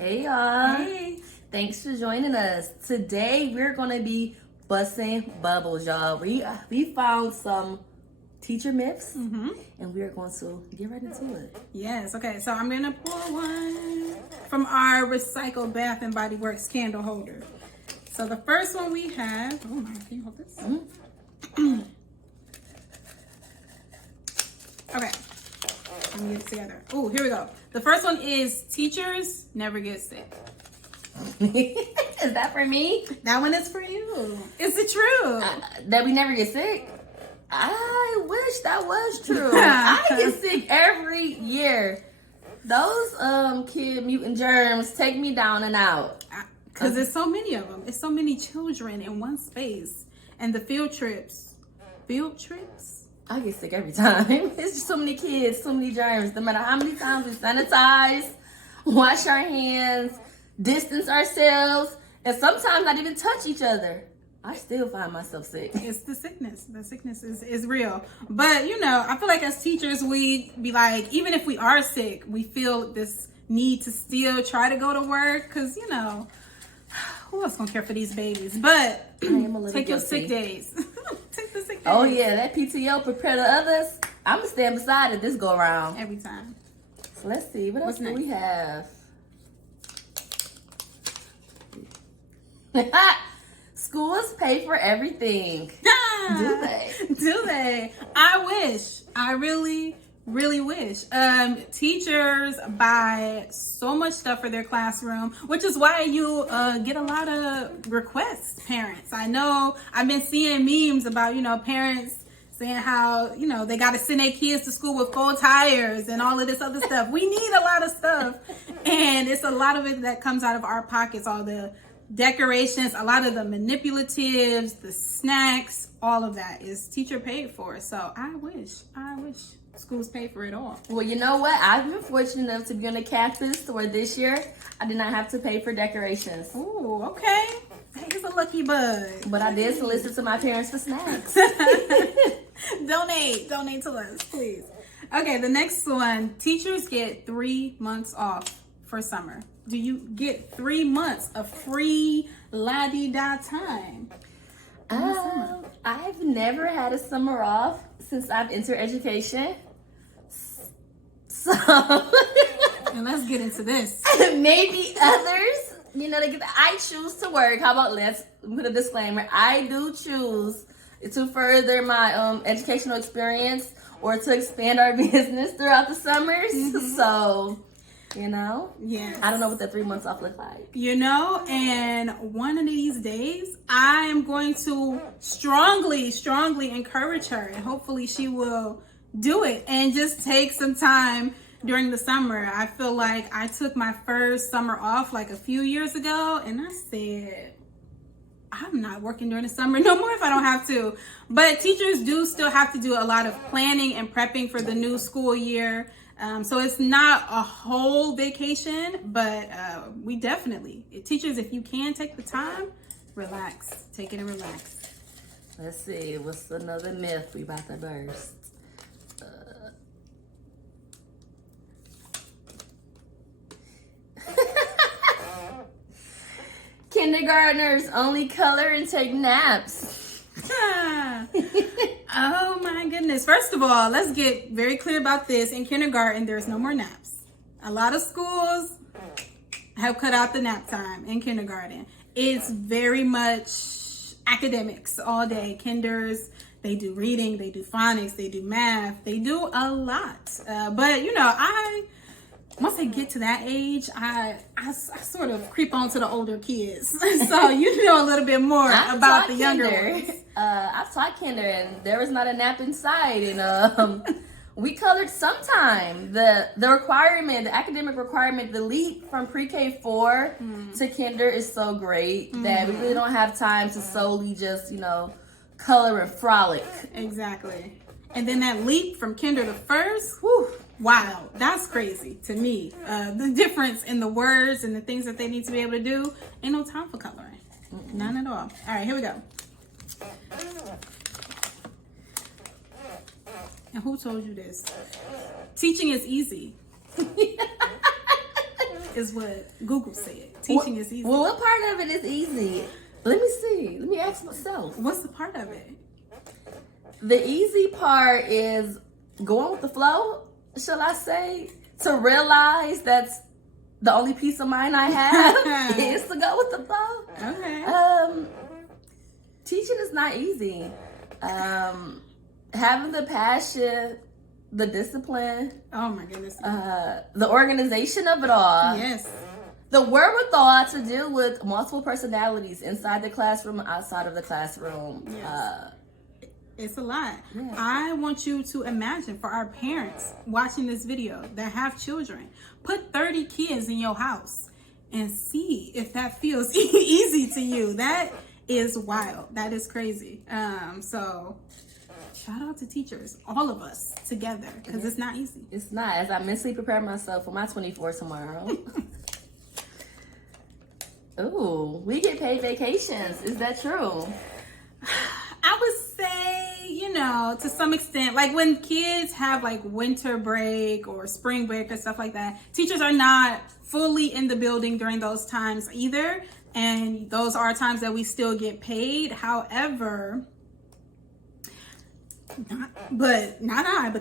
Hey y'all. Hey. Thanks for joining us. Today we're gonna be busting bubbles, y'all. We found some teacher myths and we are going to get right into it. Yes, okay, so I'm gonna pour one from our recycled Bath and Body Works candle holder. So the first one we have, oh my, can you hold this? Okay, let me get it together. Oh, here we go. The first one is teachers never get sick. Is that for me? That one is for you. Is it true? That we never get sick? I wish that was true. I get sick every year. Those kid mutant germs take me down and out. Because there's so many of them. It's so many children in one space. And the field trips. I get sick every time. It's just so many kids, so many germs. No matter how many times we sanitize, wash our hands, distance ourselves, and sometimes not even touch each other, I still find myself sick. It's the sickness. The sickness is real. But, you know, I feel like as teachers, we be like, even if we are sick, we feel this need to still try to go to work. Because, you know, who else gonna care for these babies? But take your sick days. Take the sick days. Oh, yeah, that PTO, prepare the others. I'm going to stand beside it this go around. Every time. So let's see. What else do we have? Schools pay for everything. Do they? Do they? I wish. I really wish. Teachers buy so much stuff for their classroom, which is why you get a lot of requests, parents. I know I've been seeing memes about, you know, parents saying how, you know, they got to send their kids to school with 4 tires and all of this other stuff. We need a lot of stuff. And it's a lot of it that comes out of our pockets, all the decorations, a lot of the manipulatives, the snacks, all of that is teacher paid for. So I wish schools pay for it all. Well, you know what? I've been fortunate enough to be on a campus where this year I did not have to pay for decorations. Oh, okay. That is a lucky bug. But I did solicit to my parents for snacks. Donate to us, please. Okay, the next one. Teachers get 3 months off for summer. Do you get 3 months of free la-di-da time? I've never had a summer off since I've entered education. So and let's get into this. Maybe others, you know, I choose to work. How about let's put a disclaimer. I do choose to further my educational experience or to expand our business throughout the summers. So, you know, yeah, I don't know what that 3 months off look like. You know, and one of these days, I am going to strongly encourage her, and hopefully she will do it and just take some time during the summer. I feel like I took my first summer off like a few years ago, and I said, I'm not working during the summer no more if I don't have to. But teachers do still have to do a lot of planning and prepping for the new school year. So it's not a whole vacation, but we definitely, teachers, if you can take the time, relax. Take it and relax. Let's see, what's another myth we about to burst? Kindergartners only color and take naps. Oh my goodness. First of all, let's get very clear about this. In kindergarten, there's no more naps. A lot of schools have cut out the nap time in kindergarten. It's very much academics all day. Kinders, they do reading, they do phonics, they do math, they do a lot. But you know, once I get to that age, I sort of creep on to the older kids. So you know a little bit more about the younger ones. I've taught kinder and there was not a nap in sight. And we colored sometime. The requirement, the academic requirement, the leap from pre-K 4 to kinder is so great that we really don't have time to solely just, you know, color and frolic. Exactly. And then that leap from kinder to first, whew, wow, that's crazy to me. The difference in the words and the things that they need to be able to do, ain't no time for coloring. None at all. All right, here we go. And who told you this? Teaching is easy. is what Google said. Teaching is easy. Well, what part of it is easy? Let me see. Let me ask myself. What's the part of it? The easy part is going with the flow, shall I say? To realize that's the only peace of mind I have is to go with the flow. Okay. Teaching is not easy. Having the passion, the discipline. Oh my goodness. The organization of it all. Yes. The wherewithal to deal with multiple personalities inside the classroom, outside of the classroom. Yes. It's a lot. Yeah. I want you to imagine, for our parents watching this video that have children, put 30 kids in your house and see if that feels easy to you. That is wild. That is crazy. So shout out to teachers, all of us together, because it's not easy. It's not. As I mentally prepare myself for my 24 tomorrow. Ooh, we get paid vacations. Is that true? I would say, you know, to some extent, like when kids have like winter break or spring break or stuff like that, teachers are not fully in the building during those times either. And those are times that we still get paid. However, but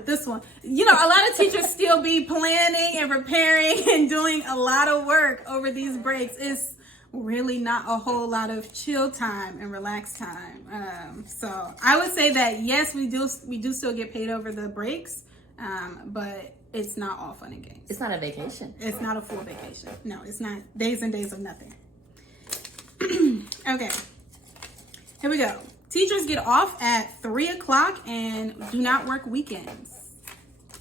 this one, you know, a lot of teachers still be planning and preparing and doing a lot of work over these breaks. It's really not a whole lot of chill time and relax time. So I would say that yes, we do still get paid over the breaks, but it's not all fun and games. It's not a vacation. It's not a full vacation. No, it's not days and days of nothing. Okay, here we go. Teachers get off at 3 o'clock and do not work weekends.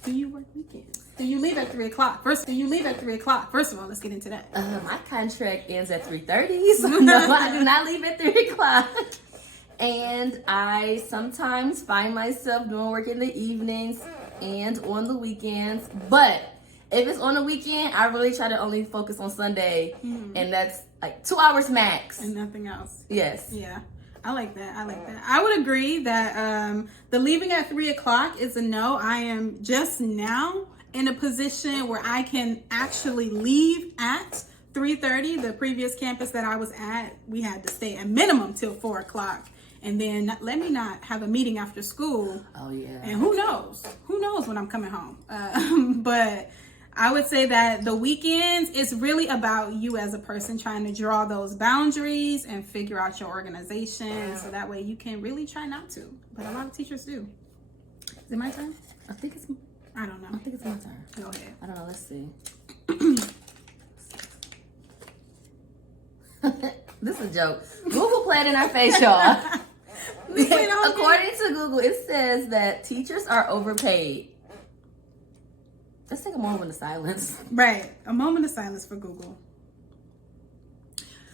Do you work weekends? Do you leave at 3 o'clock? First of all, let's get into that. My contract ends at 3:30, so no, I do not leave at 3 o'clock. And I sometimes find myself doing work in the evenings and on the weekends. But if it's on the weekend, I really try to only focus on Sunday, and that's like 2 hours max. And nothing else. Yes. Yeah. I like that. I would agree that the leaving at 3 o'clock is a no. I am just now in a position where I can actually leave at 3:30. The previous campus that I was at, we had to stay at minimum till 4 o'clock. And then let me not have a meeting after school. Oh, yeah. And who knows when I'm coming home. But I would say that the weekends, it's really about you as a person trying to draw those boundaries and figure out your organization. So that way you can really try not to. But a lot of teachers do. Is it my turn? I think it's I don't know. my turn. Go ahead. I don't know. Let's see. This is a joke. Google played in our face, y'all. According to Google, it says that teachers are overpaid. Let's take a moment of silence. Right. A moment of silence for Google.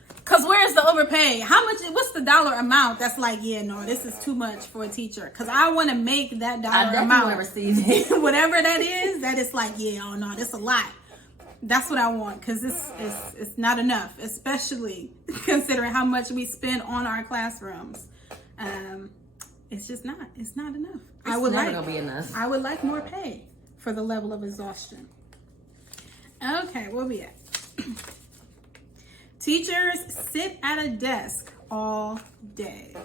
Because where's the overpay? What's the dollar amount that's like, yeah, no, this is too much for a teacher? Because I want to make that dollar amount. I definitely want to receive it. Whatever that is like, yeah, oh no, that's a lot. That's what I want, because it's not enough, especially considering how much we spend on our classrooms. It's just not. It's not enough. It's never gonna be enough. I would like more pay for the level of exhaustion. Okay, where we at? Teachers sit at a desk all day.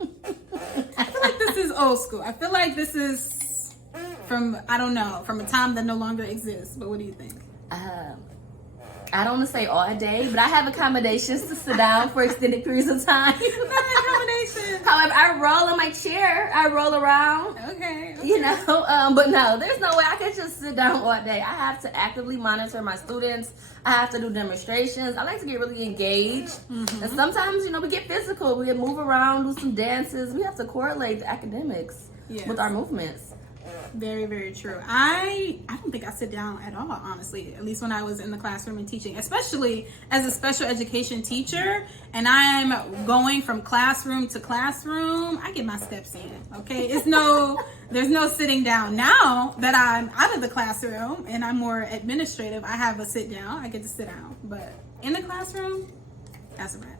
I feel like this is old school. I feel like this is from a time that no longer exists. But what do you think? I don't want to say all day, but I have accommodations to sit down for extended periods of time. Not accommodations. However, I roll in my chair. I roll around. Okay. You know, but no, there's no way I can just sit down all day. I have to actively monitor my students. I have to do demonstrations. I like to get really engaged. And sometimes, we get physical. We move around, do some dances. We have to correlate the academics with our movements. Very, very true. I don't think I sit down at all, honestly, at least when I was in the classroom and teaching, especially as a special education teacher, and I'm going from classroom to classroom. I get my steps in, okay? There's no sitting down. Now that I'm out of the classroom and I'm more administrative, I have a sit down. I get to sit down. But in the classroom, that's a wrap.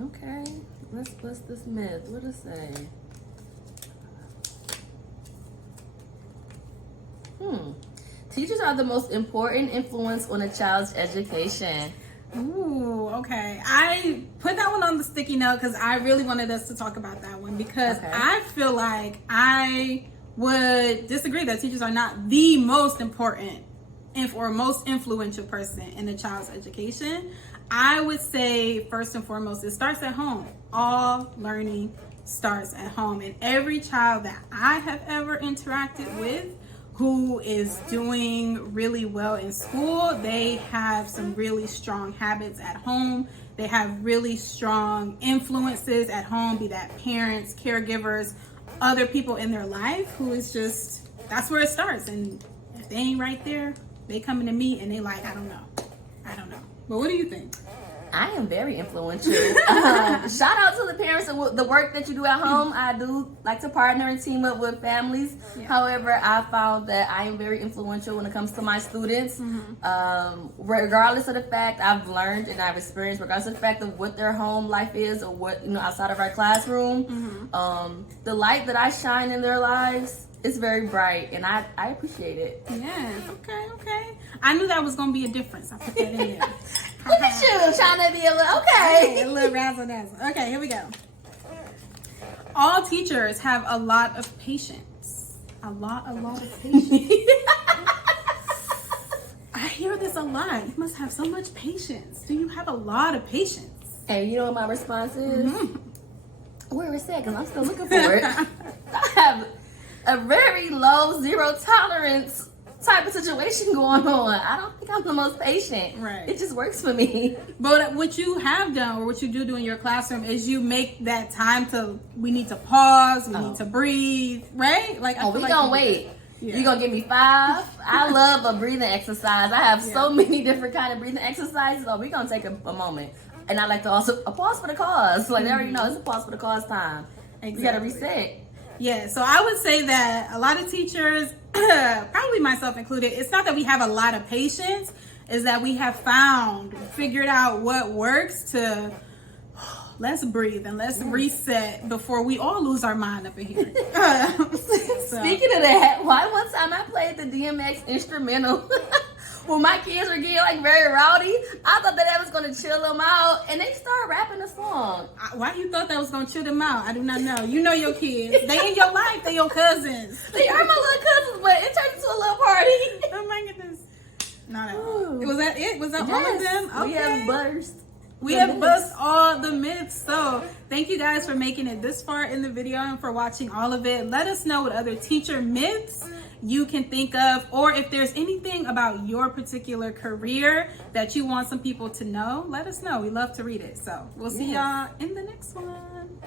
Okay, let's bust this myth. What does it say? Teachers are the most important influence on a child's education. Ooh, okay. I put that one on the sticky note because I really wanted us to talk about that one because I feel like I would disagree that teachers are not the most important or most influential person in a child's education. I would say first and foremost, it starts at home. All learning starts at home. And every child that I have ever interacted with who is doing really well in school, they have some really strong habits at home. They have really strong influences at home, be that parents, caregivers, other people in their life who is just, that's where it starts. And if they ain't right there, they coming to me and they like, I don't know. But what do you think? I am very influential. Shout out to the parents and the work that you do at home. I do like to partner and team up with families. Yeah. However, I found that I am very influential when it comes to my students. Regardless of the fact I've learned and I've experienced, regardless of the fact of what their home life is or what, outside of our classroom, the light that I shine in their lives is very bright, and I appreciate it. Yes, okay. I knew that was going to be a difference. I put that in there. Look at you, trying to be a little, a little razzle-dazzle. Okay, here we go. All teachers have a lot of patience. A lot of patience. I hear this a lot. You must have so much patience. Do you have a lot of patience? And you know what my response is? Where is that? Because I'm still looking for it. I have a very low zero tolerance type of situation going on. I don't think I'm the most patient. Right. It just works for me. But what you have done, or what you do in your classroom, is you make that time we need to pause, we need to breathe, right? Like, we gonna wait. Yeah. You gonna give me 5? I love a breathing exercise. I have so many different kind of breathing exercises. So we gonna take a moment. And I like to also a pause for the cause. Like, they already know it's a pause for the cause time. Exactly. You gotta reset. Yeah, so I would say that a lot of teachers, probably myself included, it's not that we have a lot of patience, is that we have figured out what works to, let's breathe and let's reset before we all lose our mind up in here. Speaking of that, one time I played the DMX instrumental when my kids were getting like very rowdy. I thought that was going to chill them out, and they started rapping the song. Why you thought that was going to chill them out? I do not know. You know your kids. They in your life. They your cousins. They are my little cousins, but it turned into a little party. Oh my goodness. No. Was that it? Was that all of them? Okay. We have bust all the myths. So thank you guys for making it this far in the video and for watching all of it. Let us know what other teacher myths you can think of, or if there's anything about your particular career that you want some people to know, let us know. We love to read it. So we'll see y'all in the next one.